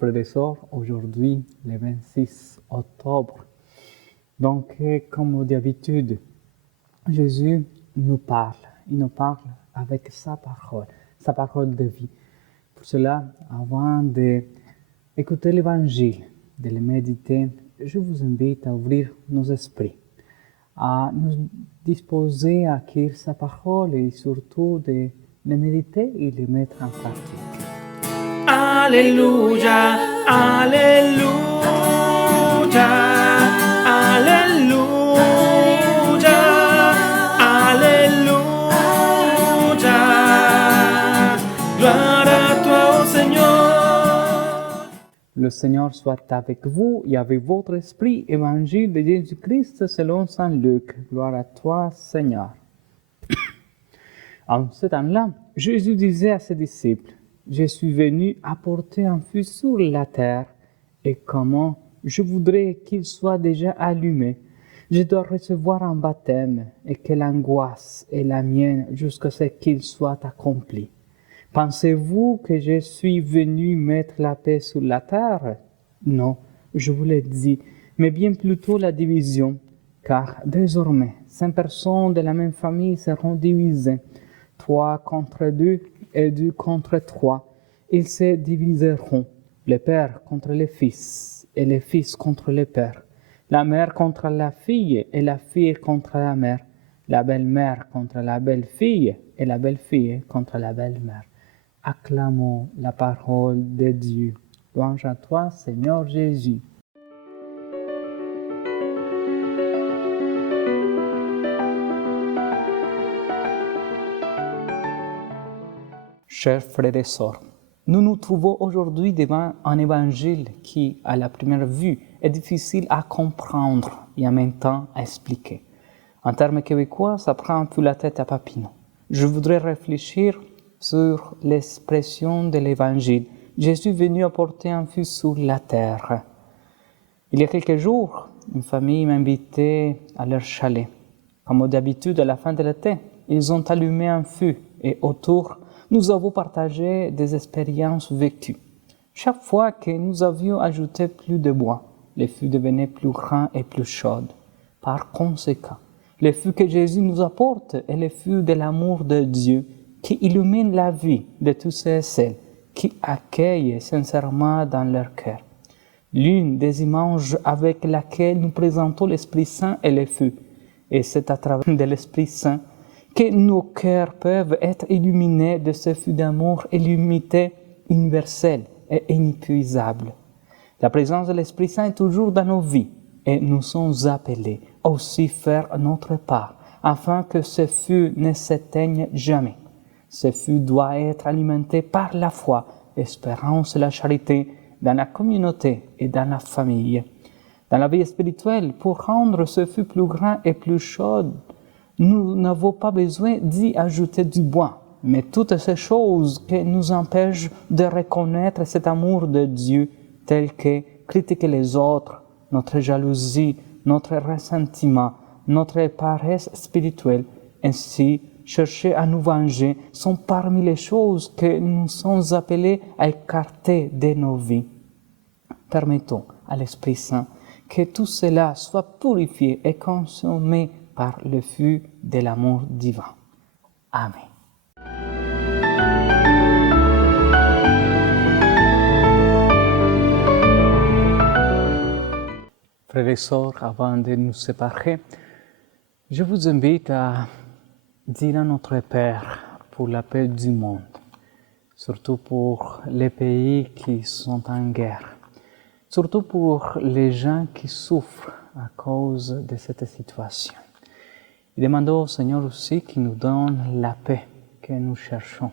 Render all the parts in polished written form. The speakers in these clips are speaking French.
frères et sœurs, aujourd'hui, le 26 octobre. Donc, comme d'habitude, Jésus nous parle. Il nous parle avec sa parole de vie. Pour cela, avant d'écouter l'Évangile, de le méditer, je vous invite à ouvrir nos esprits, à nous disposer à acquérir sa parole et surtout de le méditer et le mettre en pratique. Alléluia, Alléluia, Alléluia, Alléluia. Gloire à toi, ô Seigneur. Le Seigneur soit avec vous et avec votre esprit. Évangile de Jésus-Christ selon Saint Luc. Gloire à toi, Seigneur. En ce temps-là, Jésus disait à ses disciples, « Je suis venu apporter un feu sur la terre, et comment je voudrais qu'il soit déjà allumé. Je dois recevoir un baptême, et que l'angoisse est la mienne jusqu'à ce qu'il soit accompli. Pensez-vous que je suis venu mettre la paix sur la terre? Non, je vous l'ai dit, mais bien plutôt la division, car désormais, 5 personnes de la même famille seront divisées, 3 contre 2 et 2 contre 3. Ils se diviseront, le père contre le fils, et le fils contre le père, la mère contre la fille, et la fille contre la mère, la belle-mère contre la belle-fille, et la belle-fille contre la belle-mère. Acclamons la parole de Dieu. Louange à toi, Seigneur Jésus. Chers frères et sœurs, nous nous trouvons aujourd'hui devant un évangile qui, à la première vue, est difficile à comprendre et en même temps à expliquer. En termes québécois, ça prend un peu la tête à Papineau. Je voudrais réfléchir sur l'expression de l'évangile. Jésus est venu apporter un feu sur la terre. Il y a quelques jours, une famille m'a invité à leur chalet. Comme d'habitude, à la fin de l'été, ils ont allumé un feu et autour, nous avons partagé des expériences vécues. Chaque fois que nous avions ajouté plus de bois, le feu devenait plus grand et plus chaud. Par conséquent, le feu que Jésus nous apporte est le feu de l'amour de Dieu qui illumine la vie de tous ceux et celles qui accueillent sincèrement dans leur cœur. L'une des images avec laquelle nous présentons l'Esprit Saint est le feu, et c'est à travers de l'Esprit Saint que nos cœurs peuvent être illuminés de ce feu d'amour illimité, universel et inépuisable. La présence de l'Esprit Saint est toujours dans nos vies et nous sommes appelés à aussi faire notre part afin que ce feu ne s'éteigne jamais. Ce feu doit être alimenté par la foi, l'espérance et la charité dans la communauté et dans la famille. Dans la vie spirituelle, pour rendre ce feu plus grand et plus chaud, nous n'avons pas besoin d'y ajouter du bois, mais toutes ces choses qui nous empêchent de reconnaître cet amour de Dieu, tel que critiquer les autres, notre jalousie, notre ressentiment, notre paresse spirituelle, ainsi chercher à nous venger, sont parmi les choses que nous sommes appelés à écarter de nos vies. Permettons à l'Esprit Saint que tout cela soit purifié et consommé par le feu de l'amour divin. Amen. Frères et sœurs, avant de nous séparer, je vous invite à dire à notre Père pour la paix du monde, surtout pour les pays qui sont en guerre, surtout pour les gens qui souffrent à cause de cette situation. Et demandons au Seigneur aussi qu'il nous donne la paix que nous cherchons.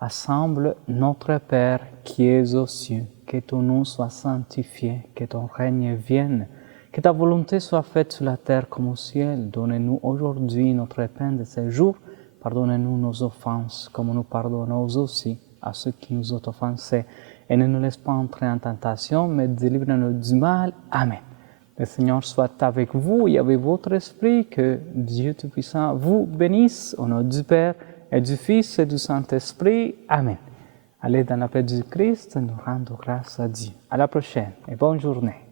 Assemble notre Père qui es aux cieux, que ton nom soit sanctifié, que ton règne vienne, que ta volonté soit faite sur la terre comme au ciel. Donne-nous aujourd'hui notre pain de ce jour. Pardonne-nous nos offenses, comme nous pardonnons aussi à ceux qui nous ont offensés. Et ne nous laisse pas entrer en tentation, mais délivre-nous du mal. Amen. Le Seigneur soit avec vous et avec votre esprit, que Dieu Tout-Puissant vous bénisse au nom du Père et du Fils et du Saint-Esprit. Amen. Allez dans la paix du Christ, nous rendons grâce à Dieu. À la prochaine et bonne journée.